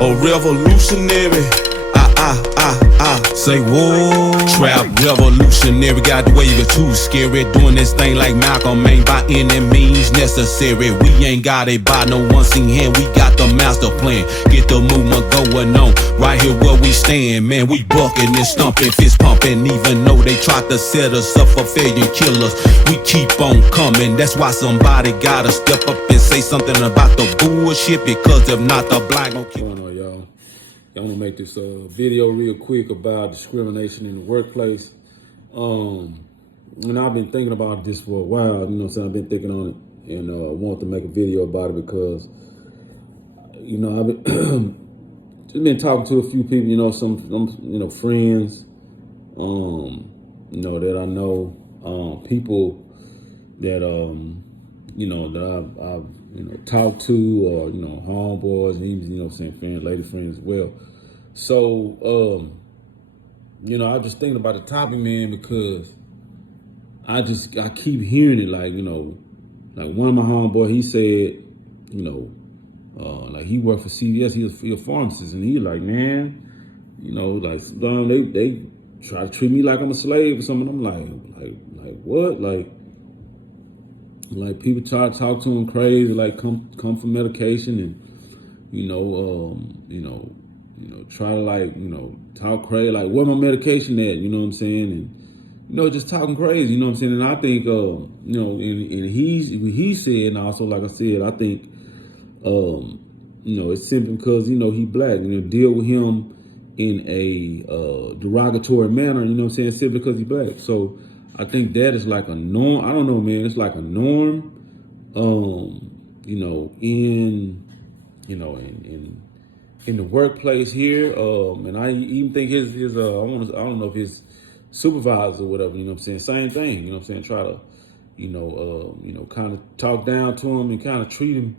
A revolutionary. Say whoa. Trap revolutionary. Got the wave it too scary. Doing this thing like Malcolm ain't by any means necessary. We ain't got it by no one seen hand. We got the master plan. Get the movement going on. Right here where we stand, man. We bucking and stumping, fist pumping. Even though they tried to set us up for failure and kill us, we keep on coming. That's why somebody gotta step up and say something about the bullshit. Because if not, the blind gon' keep on, y'all. I'm gonna make this video real quick about discrimination in the workplace. And I've been thinking about this for a while, you know what I'm saying? I've been thinking on it and want to make a video about it because, you know, I've been just been talking to a few people, you know, some friends, you know, that I know, people that, you know, that I've you know, talked to, or, you know, homeboys, and even, you know, saying friends, lady friends as well. So, you know, I was just thinking about the topic, man, because I keep hearing it, like, you know, like one of my homeboys, he said, you know, like he worked for CVS, he was a pharmacist, and he like, man, you know, like they try to treat me like I'm a slave or something. I'm like what? Like people try to talk to him crazy, like come for medication, and you know, try to like, you know, talk crazy, like where my medication at, you know what I'm saying, and you know, just talking crazy, you know what I'm saying. And I think, you know, and he said, and also like I said, I think, you know, it's simply because, you know, he black, you know, deal with him in a derogatory manner, you know what I'm saying, simply because he black. So I think that is like a norm. I don't know, man. It's like a norm, you know, in the workplace here. And I even think his I don't know if his supervisor or whatever, you know what I'm saying, same thing, you know what I'm saying, try to, you know, kind of talk down to him and kind of treat him,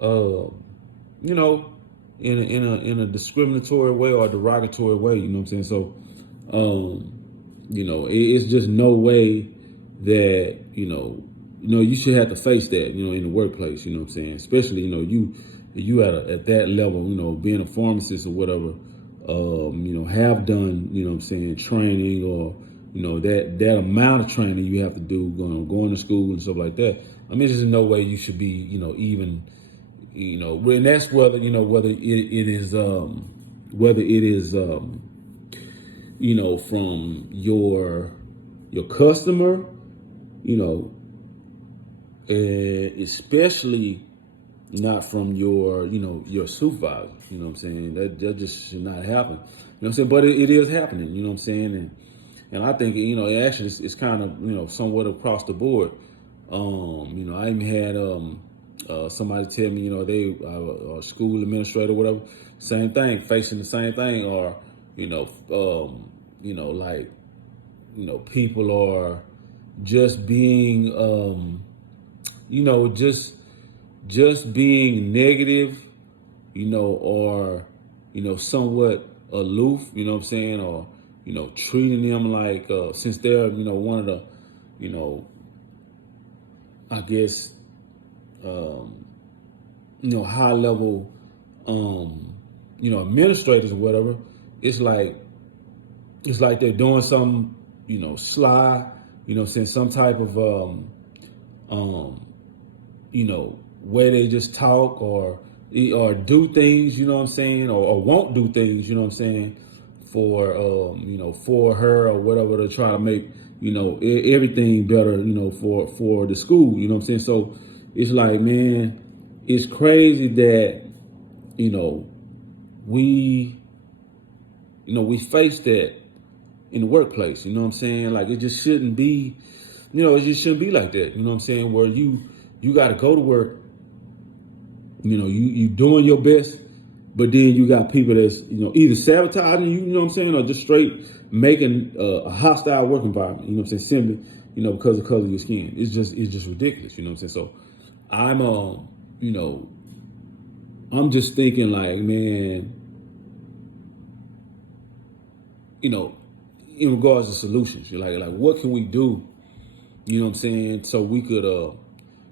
you know, in a discriminatory way or a derogatory way, you know what I'm saying. So, you know, it's just no way that, you know, you should have to face that, you know, in the workplace, you know what I'm saying? Especially, you know, you at that level, you know, being a pharmacist or whatever, you know, have done, you know what I'm saying, training, or, you know, that amount of training you have to do, going to school and stuff like that. I mean, there's no way you should be, you know, even, you know, and that's whether it is, you know, from your customer, you know, and especially not from your, you know, your supervisor, you know what I'm saying. That just should not happen, you know what I'm saying. But it is happening, you know what I'm saying. And I think, you know, actually it's kind of, you know, somewhat across the board. You know, I even had somebody tell me, you know, they a school administrator or whatever, same thing, facing the same thing, or you know, like, you know, people are just being, you know, just being negative, you know, or, you know, somewhat aloof, you know what I'm saying, or, you know, treating them like, since they're, you know, one of the, you know, I guess, you know, high level, you know, administrators or whatever, it's like they're doing something, you know, sly, you know, saying some type of, you know, way they just talk or do things, you know what I'm saying, or won't do things, you know what I'm saying, for, you know, for her or whatever, to try to make, you know, everything better, you know, for the school, you know what I'm saying. So it's like, man, it's crazy that, you know, we face that in the workplace, you know what I'm saying? Like, it just shouldn't be, you know, it just shouldn't be like that, you know what I'm saying? Where you got to go to work, you know, you doing your best, but then you got people that's, you know, either sabotaging you, you know what I'm saying, or just straight making a hostile work environment, you know what I'm saying, simply, you know, because of the color of your skin. It's just ridiculous, you know what I'm saying? So I'm, you know, I'm just thinking like, man, you know, in regards to solutions, you're like what can we do, you know what I'm saying, so we could, you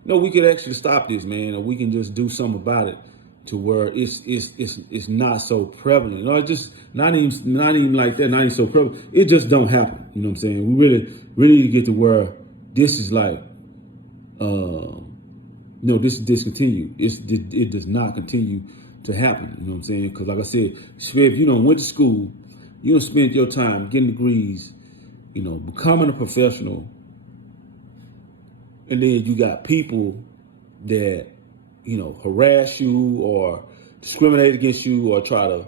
know, we could actually stop this, man, or we can just do something about it to where it's not so prevalent, or just not even like that, not even so prevalent. It just don't happen. You know what I'm saying? We really need to get to where this is like, this is discontinued. It does not continue to happen. You know what I'm saying? Because like I said, if you don't went to school, you don't spend your time getting degrees, becoming a professional, and then you got people that harass you or discriminate against you or try to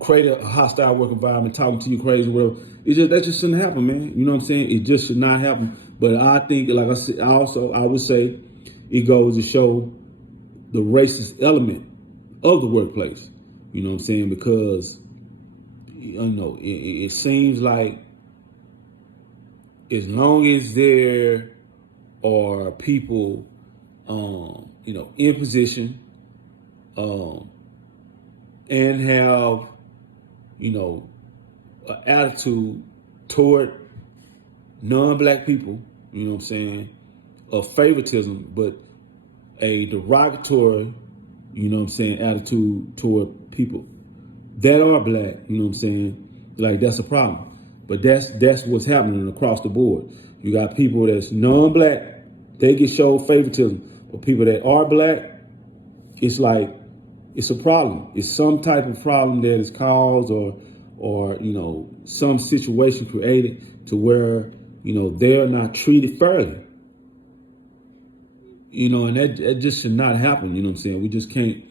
create a hostile work environment, talking to you crazy, whatever. That just shouldn't happen, man. You know what I'm saying? It just should not happen. But I think, like I said, I would say it goes to show the racist element of the workplace. You know what I'm saying? Because it seems like as long as there are people, in position, and have, an attitude toward non-black people, you know what I'm saying, of favoritism, but a derogatory, attitude toward people that are black, you know what I'm saying, like that's a problem. But that's what's happening across the board. You got people that's non-black, they get shown favoritism. But people that are black, it's like, it's a problem. It's some type of problem that is caused or some situation created to where, they're not treated fairly. And that just should not happen. You know what I'm saying? We just can't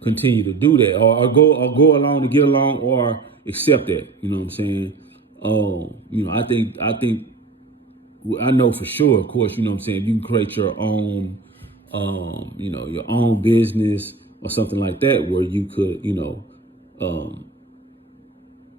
continue to do that or go along to get along or accept that. You know what I'm saying? I know for sure, of course, you know what I'm saying, you can create your own, your own business or something like that where you could,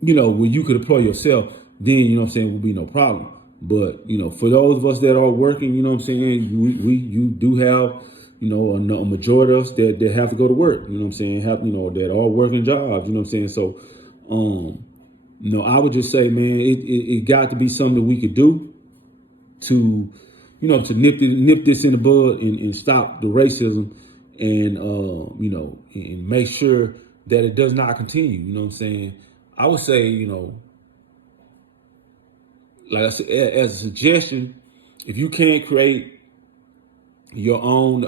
where you could employ yourself, then, you know what I'm saying, will be no problem. But, for those of us that are working, you know what I'm saying, you do have, a majority of us that have to go to work, you know what I'm saying, that are working jobs, you know what I'm saying. So, I would just say, man, it got to be something that we could do to, to nip this in the bud and stop the racism and, and make sure that it does not continue. You know what I'm saying? I would say, like I said, as a suggestion, if you can't create your own,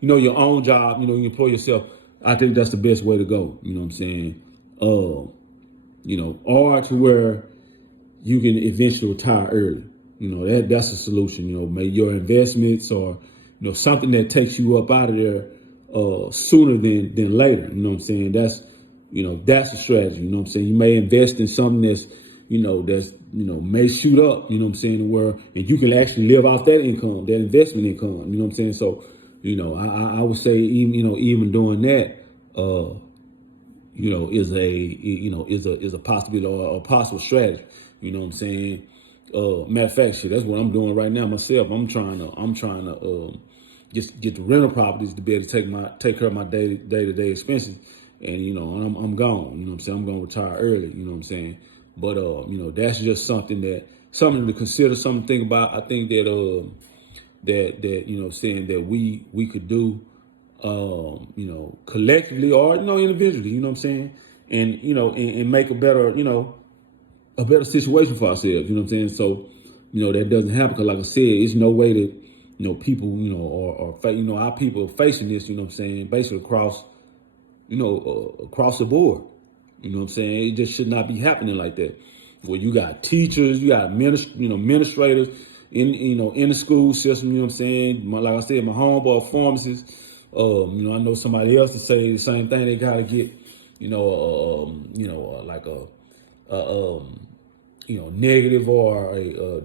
your own job, you employ yourself, I think that's the best way to go. You know what I'm saying? Or to where you can eventually retire early. That's a solution. Make your investments or, something that takes you up out of there sooner than later. You know what I'm saying? That's a strategy. You know what I'm saying? You may invest in something that's may shoot up, you know what I'm saying, where and you can actually live off that income, that investment income. You know what I'm saying? So, I would say even doing that, is a possibility or a possible strategy. You know what I'm saying? Matter of fact, shit, that's what I'm doing right now myself. I'm trying to just get the rental properties to be able to take care of my day-to-day expenses. And, I'm gone. You know what I'm saying? I'm going to retire early. You know what I'm saying? But, that's just something to consider, something to think about. I think that, saying that we could do, collectively or, individually, you know what I'm saying? And, and make a better situation for ourselves, you know what I'm saying? So, that doesn't happen because, like I said, it's no way that, people, our people are facing this, you know what I'm saying, basically across the board. You know what I'm saying? It just should not be happening like that. Where you got teachers, you got administrators in the school system, you know what I'm saying? Like I said, my homeboy pharmacists, I know somebody else to say the same thing. They gotta get, negative or a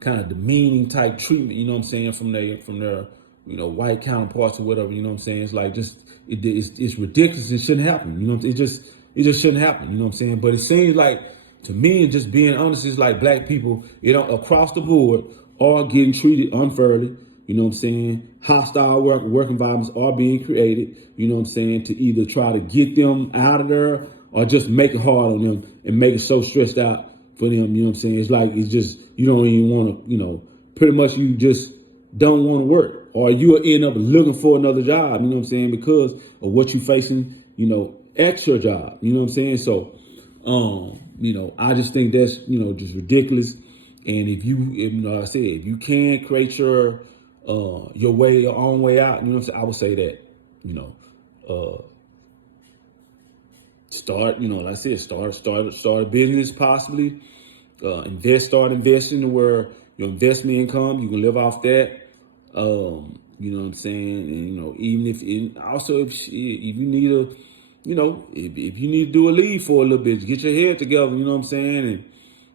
kind of demeaning type treatment, you know what I'm saying, from their white counterparts or whatever, you know what I'm saying? It's like it's ridiculous. It shouldn't happen. You know, it just shouldn't happen. You know what I'm saying? But it seems like, to me, and just being honest, it's like black people, across the board are getting treated unfairly. You know what I'm saying? Hostile work environments are being created, you know what I'm saying, to either try to get them out of there or just make it hard on them and make it so stressed out for them, you know what I'm saying? It's like, it's just, you don't even want to, pretty much you just don't want to work. or you'll end up looking for another job, you know what I'm saying, because of what you're facing, at your job, you know what I'm saying? So, I just think that's, just ridiculous. And like I said, if you can create your own way out, you know what I'm saying, I would say that, start, like I said, start a business possibly, start investing where your investment income, you can live off that. You know what I'm saying? And, even if you need if you need to do a leave for a little bit, get your head together, you know what I'm saying?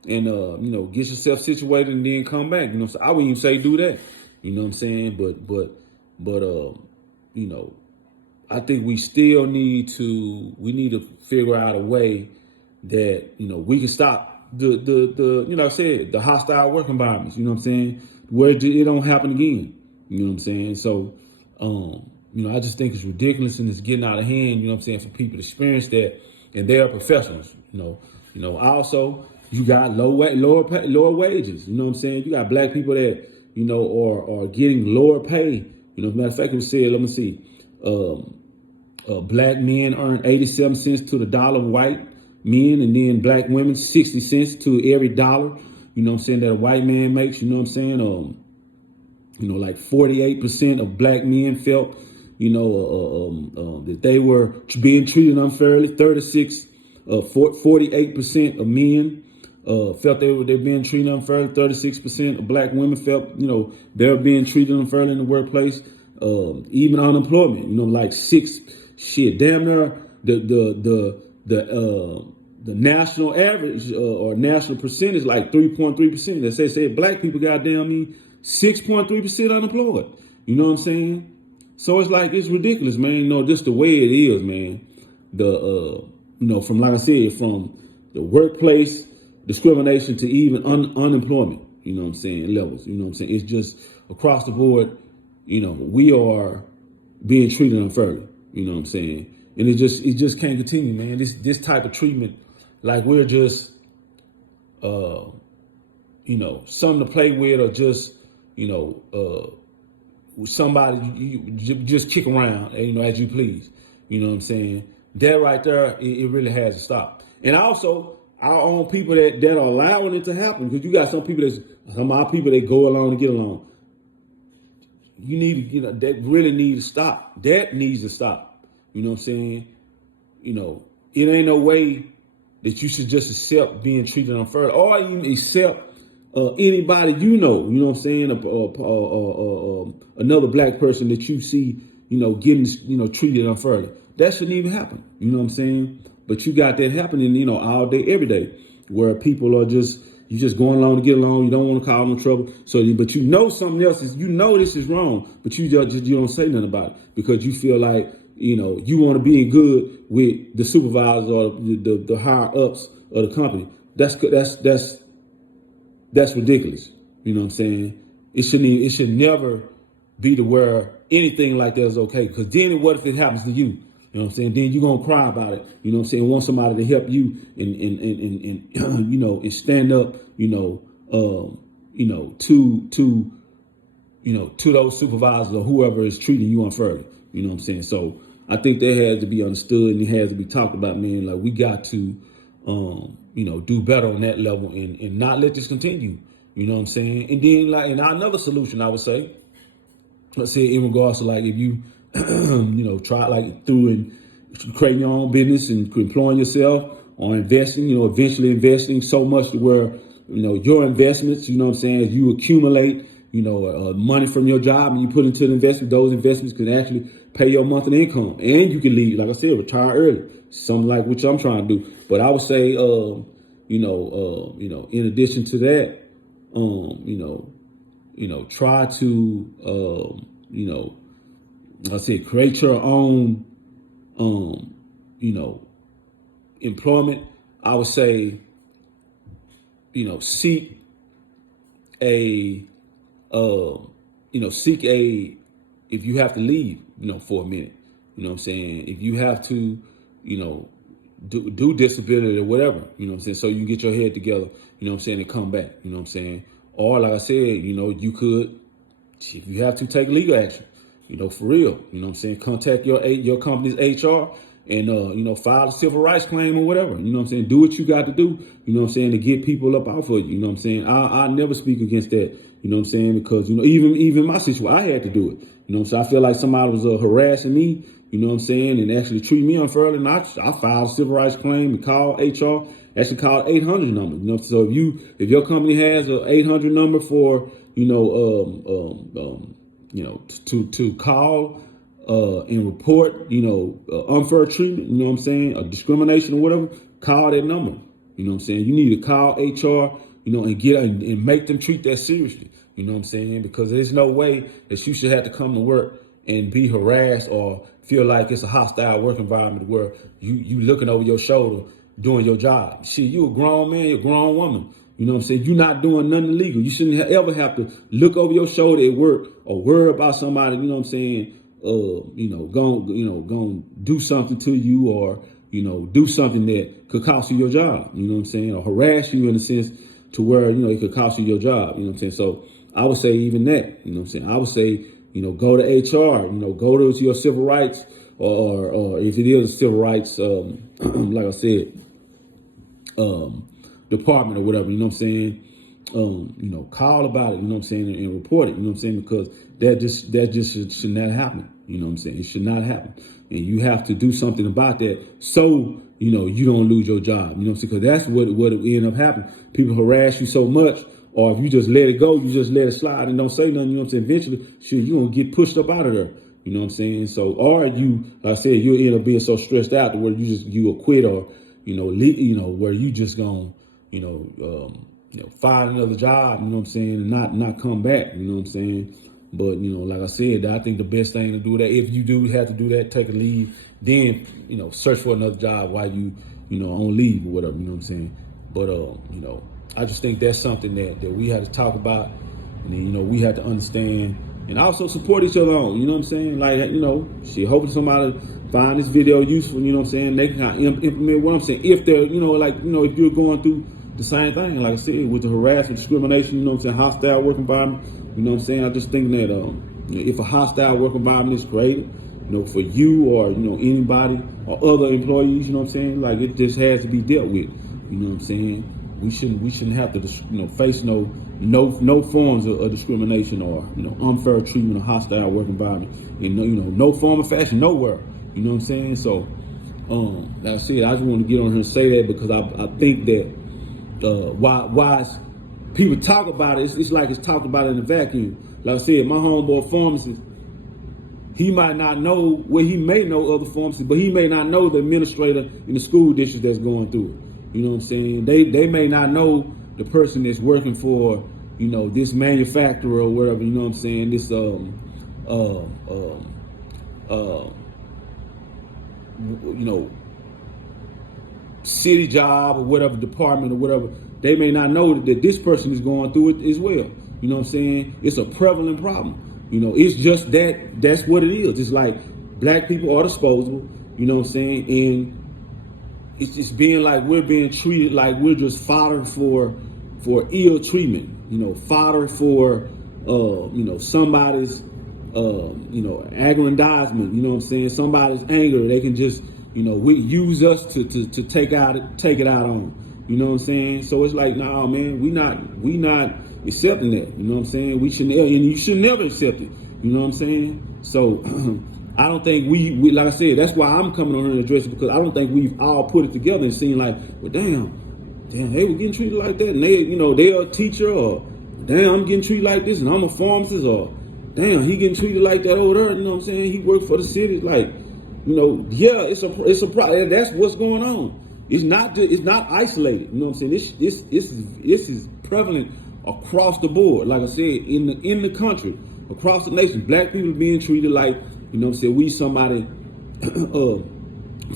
And get yourself situated and then come back. You know what I'm saying? I wouldn't even say do that. You know what I'm saying? But I think we still need to figure out a way that, we can stop the I said, the hostile work environments, you know what I'm saying? Where it don't happen again. You know what I'm saying? So, I just think it's ridiculous and it's getting out of hand, you know what I'm saying, for people to experience that, and they are professionals, Also, you got lower wages, you know what I'm saying? You got black people that, are getting lower pay. Matter of fact, it was said, let me see, black men earn 87 cents to the dollar white men, and then black women 60 cents to every dollar, you know what I'm saying, that a white man makes, you know what I'm saying? Like 48% of black men felt, that they were being treated unfairly. 48% of men felt they're being treated unfairly. 36% of black women felt, they're being treated unfairly in the workplace. Even unemployment, like damn near the national average or national percentage, like 3.3%. They say black people, goddamn me, 6.3% unemployed. You know what I'm saying? So it's like, it's ridiculous, man. Just the way it is, man. From, like I said, from the workplace discrimination to even unemployment, you know what I'm saying, levels, you know what I'm saying? It's just across the board, we are being treated unfairly, you know what I'm saying? And it just can't continue, man. This type of treatment, like we're just, something to play with, or just, somebody you just kick around, as you please. You know what I'm saying? That right there, it really has to stop. And also, our own people that are allowing it to happen, because you got some of our people that go along and get along. You need to, that really needs to stop. That needs to stop. You know what I'm saying? It ain't no way that you should just accept being treated unfair, or even accept anybody you know what I'm saying, another black person that you see, getting, treated unfairly. That shouldn't even happen. You know what I'm saying? But you got that happening, all day, every day, where people are just going along to get along. You don't want to cause them trouble. But something else is, this is wrong, but you don't say nothing about it because you feel like, you want to be in good with the supervisors or the higher ups of the company. That's ridiculous. You know what I'm saying? It should never be to where anything like that is okay. Because then what if it happens to you? You know what I'm saying? Then you're going to cry about it. You know what I'm saying? Want somebody to help you and and stand up, to those supervisors or whoever is treating you unfairly. You know what I'm saying? So I think that has to be understood and it has to be talked about, man. Like, we got to, do better on that level and not let this continue. You know what I'm saying? And then, and another solution, I would say, let's say in regards to, like, if you, try through and creating your own business and employing yourself or investing, eventually investing so much to where, your investments, you know what I'm saying, as you accumulate, money from your job and you put into the investment, those investments can actually pay your monthly income. And you can leave, like I said, retire early, something like which I'm trying to do. But I would say, in addition to that, try to, I said, create your own, employment. I would say, seek a, if you have to leave, for a minute, you know what I'm saying? If you have to, do disability or whatever, you know what I'm saying? So you can get your head together, you know what I'm saying, and come back, you know what I'm saying? Or like I said, you could if you have to, take legal action, for real, contact your company's HR and, file a civil rights claim or whatever, do what you got to do, to get people up out for you, I never speak against that, because, even my situation, I had to do it, so I feel like somebody was harassing me, and actually treating me unfairly, and I filed a civil rights claim and called HR, actually called 800 number, so if your company has an 800 number for, to call and report, unfair treatment, or discrimination or whatever, call that number. You need to call HR, and make them treat that seriously. Because there's no way that you should have to come to work and be harassed or feel like it's a hostile work environment where you looking over your shoulder doing your job. Shit, you a grown man, you're a grown woman. You're not doing nothing illegal. You shouldn't ever have to look over your shoulder at work or worry about somebody, going do something to you or, do something that could cost you your job, or harass you in a sense to where, it could cost you your job, So I would say even that, I would say, go to HR, go to your civil rights or if it is a civil rights, like I said, department or whatever, call about it, and report it, because that just should not happen, it should not happen. And you have to do something about that so, you don't lose your job, because that's what end up happening. People harass you so much, or if you just let it go, you just let it slide and don't say nothing, eventually, you're going to get pushed up out of there, So, or you, like I said, you'll end up being so stressed out to where you'll quit or, where you just going to, find another job, and not come back, But, like I said, I think the best thing to do that, if you do have to do that, take a leave, then, search for another job while you, on leave or whatever, But, I just think that's something that we had to talk about. And then, we had to understand and also support each other on, Like, hopefully somebody find this video useful, They can kind of implement what I'm saying. If they're, if you're going through the same thing, like I said, with the harassment, discrimination, hostile work environment, I just think that if a hostile work environment is created, for you or, anybody or other employees, like it just has to be dealt with, We shouldn't have to, face no forms of discrimination or, unfair treatment or hostile work environment in, no form of fashion, nowhere, So, like I said, I just want to get on here and say that because I think that why people talk about it, it's like it's talked about in a vacuum. Like I said, my homeboy pharmacist, he might not know, he may know other pharmacists, but he may not know the administrator in the school district that's going through it. They may not know the person that's working for, this manufacturer or whatever, this city job or whatever department or whatever. They may not know that this person is going through it as well. It's a prevalent problem. It's just that's what it is. It's like black people are disposable, and it's just being like we're being treated like we're just fodder for ill treatment, fodder for somebody's aggrandizement, somebody's anger. They can just we use us to take it out on. So it's like, nah, man, we not accepting that. We shouldn't, and you should never accept it. So I don't think we like I said, that's why I'm coming on here and addressing, because I don't think we've all put it together and seen like, well, damn, they were getting treated like that, and they're a teacher, or damn, I'm getting treated like this, and I'm a pharmacist, or damn, he getting treated like that over there. He worked for the city, like. Yeah, it's a problem. That's what's going on. It's not isolated. This is prevalent across the board. Like I said, in the country, across the nation, black people are being treated like, we somebody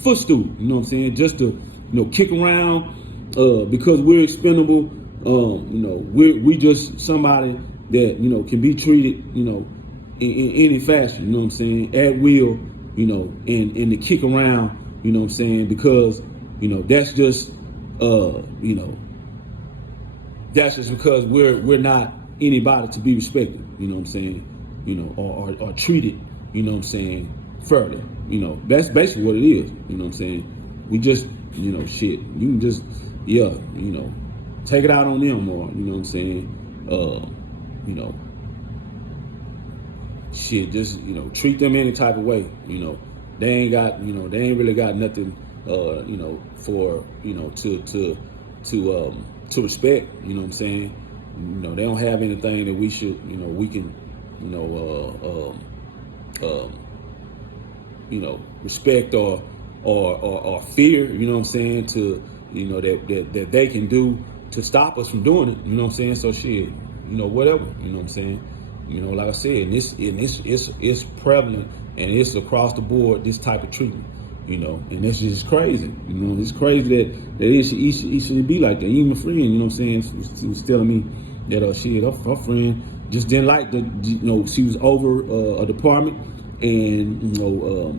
footstool. Just to kick around because we're expendable. We just somebody that can be treated in any fashion. At will. And to kick around, because, that's just, that's just because we're not anybody to be respected, or treated, fairly. That's basically what it is. You know what I'm saying? We just, shit. You can just, take it out on them, or you know what I'm saying? Shit. Just treat them any type of way. They ain't got, they ain't really got nothing, for to respect. You know what I'm saying? They don't have anything that we should, we can, respect or fear, you know what I'm saying, to, that they can do to stop us from doing it, you know what I'm saying? So shit, whatever, you know what I'm saying? Like I said, and it's prevalent and it's across the board, this type of treatment, and it's just crazy, it's crazy that it should be like that. Even my friend, you know what I'm saying, she was telling me that her friend just didn't like she was over a department, and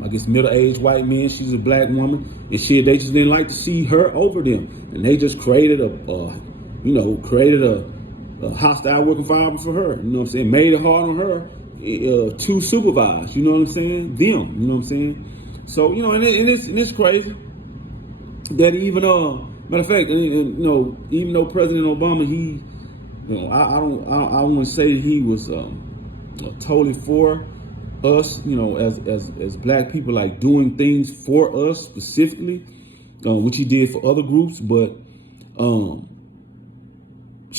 I guess middle-aged white men. She's a black woman, and they just didn't like to see her over them, and they just created a hostile work environment for her. You know what I'm saying? Made it hard on her to supervise. You know what I'm saying? Them. You know what I'm saying? So and it's crazy that even matter of fact, even though President Obama, he, I wouldn't say that he was totally for us, as black people, like doing things for us specifically, which he did for other groups, but they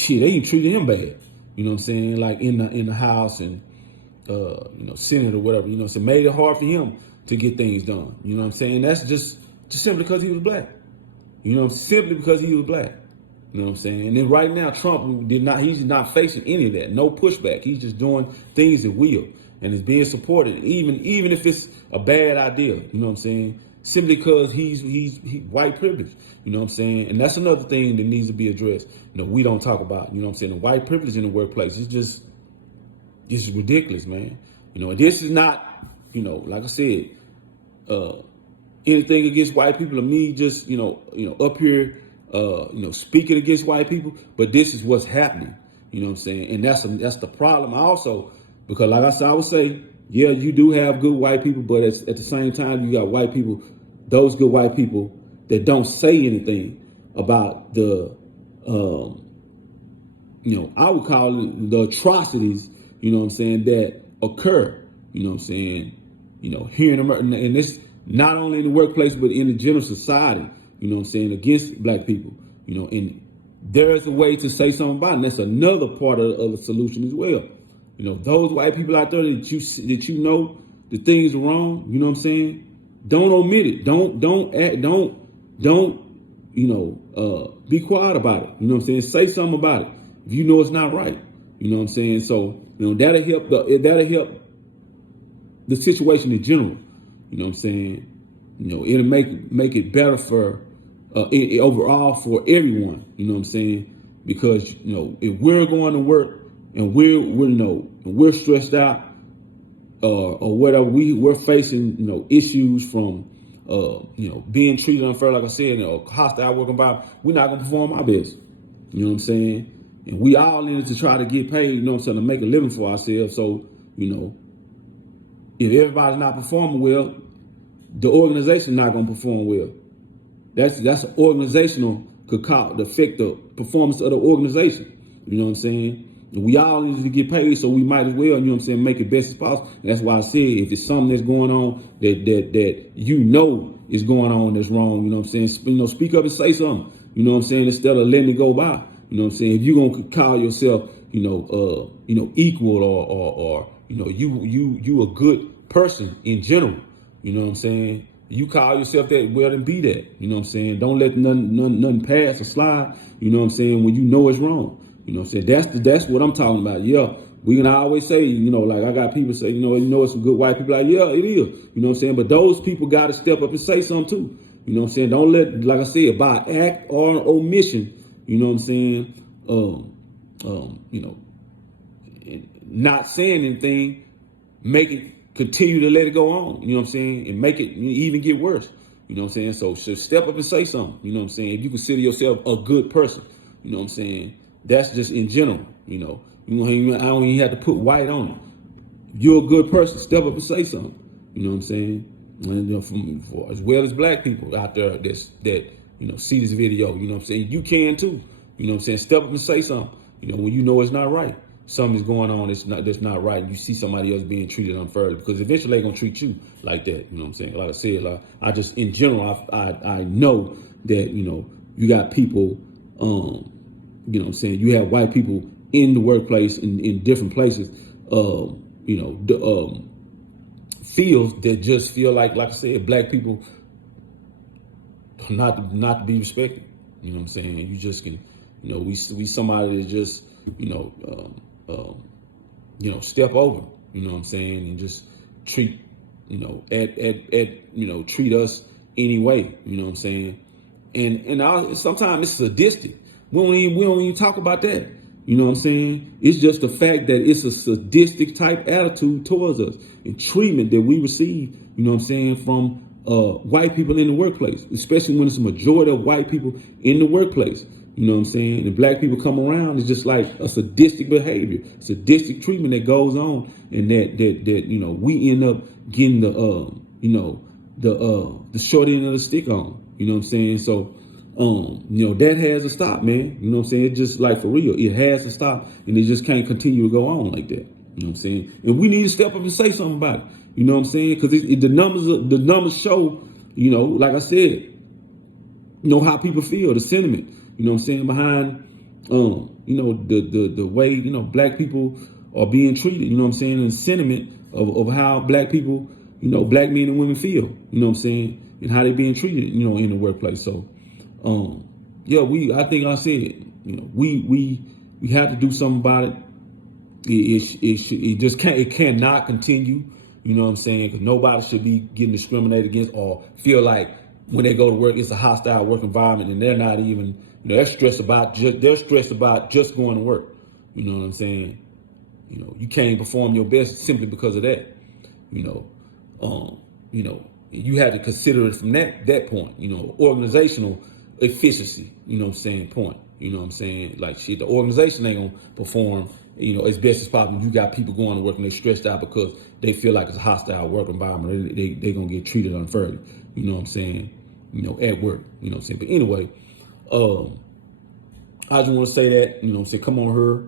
even treated him bad. You know what I'm saying? Like in the House and Senate or whatever. So made it hard for him to get things done. You know what I'm saying? That's just simply because he was black. Simply because he was black. You know what I'm saying? And then right now, Trump he's not facing any of that. No pushback. He's just doing things at will. And it's being supported, even if it's a bad idea. You know what I'm saying? Simply because he's white privilege. You know what I'm saying? And that's another thing that needs to be addressed. We don't talk about. You know what I'm saying? The white privilege in the workplace is just ridiculous, man. And this is not, like I said, anything against white people, or me just, up here, speaking against white people, but this is what's happening. You know what I'm saying? And that's the problem also, because like I would say, yeah, you do have good white people, but at the same time, you got white people, those good white people that don't say anything about the, I would call it the atrocities, you know what I'm saying, that occur, you know what I'm saying, here in America, and this not only in the workplace, but in the general society, you know what I'm saying, against black people, and there is a way to say something about it, and that's another part of the solution as well. Those white people out there that you know the things are wrong, you know what I'm saying, don't omit it. Don't be quiet about it. You know what I'm saying? Say something about it if you know it's not right. You know what I'm saying? So, that'll help the situation in general. You know what I'm saying? It'll make it better for overall for everyone. You know what I'm saying? Because if we're going to work and we're stressed out, or whatever, we're facing issues from being treated unfair, like I said, hostile work environment, we're not gonna perform our best. You know what I'm saying? And we all need to try to get paid, you know what I'm saying, to make a living for ourselves. So, if everybody's not performing well, the organization not gonna perform well. That's an organizational could affect the performance of the organization. You know what I'm saying? And we all need to get paid, so we might as well, you know what I'm saying, make it best as possible. And that's why I said, if it's something that's going on that is going on that's wrong, you know what I'm saying, speak up and say something, you know what I'm saying, instead of letting it go by. You know what I'm saying? If you're gonna call yourself, equal or you a good person in general, you know what I'm saying? You call yourself that, well, then be that. You know what I'm saying? Don't let nothing pass or slide, you know what I'm saying, when you know it's wrong. You know what I'm saying? That's what I'm talking about. Yeah, we can always say, like I got people say, it's some good white people. Like, yeah, it is. You know what I'm saying? But those people got to step up and say something too. You know what I'm saying? Don't let, like I said, by act or omission, you know what I'm saying, not saying anything, make it continue to let it go on. You know what I'm saying? And make it even get worse. You know what I'm saying? So step up and say something. You know what I'm saying? If you consider yourself a good person, you know what I'm saying? That's just in general, I don't even have to put white on it. If you're a good person, step up and say something. You know what I'm saying? And, for, as well as black people out there that see this video, you know what I'm saying? You can too. You know what I'm saying? Step up and say something. When you know it's not right. Something's going on that's not right. You see somebody else being treated unfairly, because eventually they're gonna treat you like that. You know what I'm saying? Like I said, I just in general, I know that you got people, you know what I'm saying? You have white people in the workplace in different places, fields that just feel like I said, black people not to be respected. You know what I'm saying? You just can, we somebody that just, step over, you know what I'm saying, and just treat, treat us anyway, you know what I'm saying? And sometimes it's sadistic. We don't even talk about that. You know what I'm saying? It's just the fact that it's a sadistic type attitude towards us and treatment that we receive, you know what I'm saying, from white people in the workplace, especially when it's a majority of white people in the workplace. You know what I'm saying? And black people come around, it's just like a sadistic behavior, sadistic treatment that goes on, and that we end up getting the short end of the stick on. You know what I'm saying? So that has to stop, man. You know what I'm saying? It just like for real, it has to stop, and it just can't continue to go on like that. You know what I'm saying? And we need to step up and say something about it. You know what I'm saying? Because the numbers show, like I said, how people feel, the sentiment. You know what I'm saying, behind, the way, black people are being treated, you know what I'm saying, and sentiment of how black people, black men and women feel, you know what I'm saying, and how they're being treated, in the workplace. So, I think I said, we have to do something about it. It cannot continue, you know what I'm saying, because nobody should be getting discriminated against or feel like when they go to work, it's a hostile work environment, and they're not even, they're stressed about just going to work. You know what I'm saying? You can't perform your best simply because of that. You have to consider it from that point. Organizational efficiency. You know what I'm saying? Point. You know what I'm saying? Like shit, the organization ain't gonna perform, as best as possible. You got people going to work and they're stressed out because they feel like it's a hostile work environment. They're gonna get treated unfairly. You know what I'm saying? At work. You know what I'm saying? But anyway, I just want to say that, you know what I'm saying, come on here,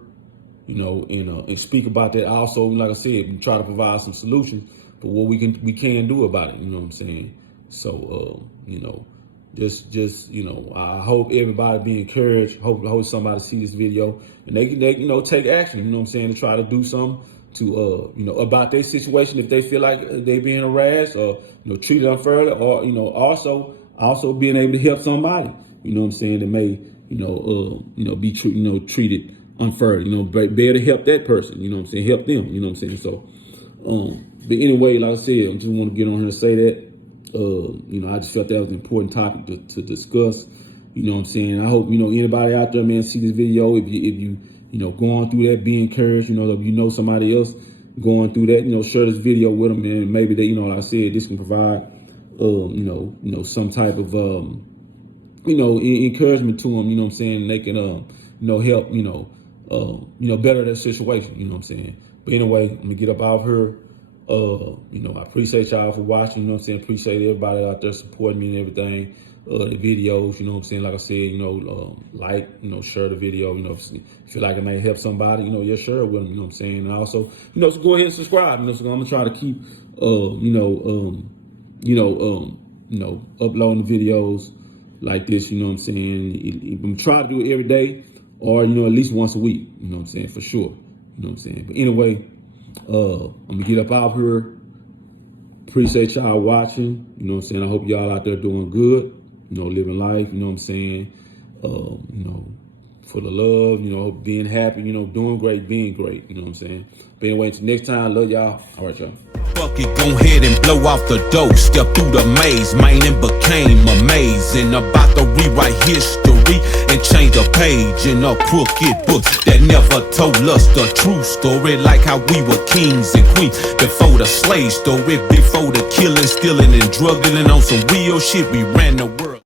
and speak about that. Also, like I said, we try to provide some solutions for what we can do about it, you know what I'm saying? So, I hope everybody be encouraged. Hope somebody see this video and they can take action, you know what I'm saying, to try to do something to, about their situation if they feel like they being harassed or, treated unfairly, or, also being able to help somebody, you know what I'm saying, that may, be treated unfairly, be able to help that person, you know what I'm saying, help them, you know what I'm saying. So, but anyway, like I said, I just want to get on here and say that, I just felt that was an important topic to discuss, you know what I'm saying. I hope, anybody out there, man, see this video. If you going through that, be encouraged, if somebody else going through that, share this video with them, and maybe they, like I said, this can provide, some type of, encouragement to them, you know what I'm saying, and they can, help, better their situation, you know what I'm saying. But anyway, I'm gonna get up out of here. I appreciate y'all for watching, you know what I'm saying. Appreciate everybody out there supporting me and everything. The videos, you know what I'm saying. Like I said, like, share the video, if you feel like it may help somebody, share it with them, you know what I'm saying. And also, so go ahead and subscribe, so I'm gonna try to keep, uploading videos like this, you know what I'm saying. I'm trying to do it every day, or, at least once a week, you know what I'm saying, for sure, you know what I'm saying. But anyway, I'm gonna get up out here. Appreciate y'all watching, you know what I'm saying. I hope y'all out there doing good, living life, you know what I'm saying. For the love, being happy, doing great, being great, you know what I'm saying. But anyway, until next time, love y'all. All right, y'all. Fuck it, go ahead and blow off the dough. Step through the maze, man, and became amazing. About to rewrite history and change a page in a crooked book that never told us the true story. Like how we were kings and queens before the slave story, before the killing, stealing, and drug dealing on some real shit. We ran the world.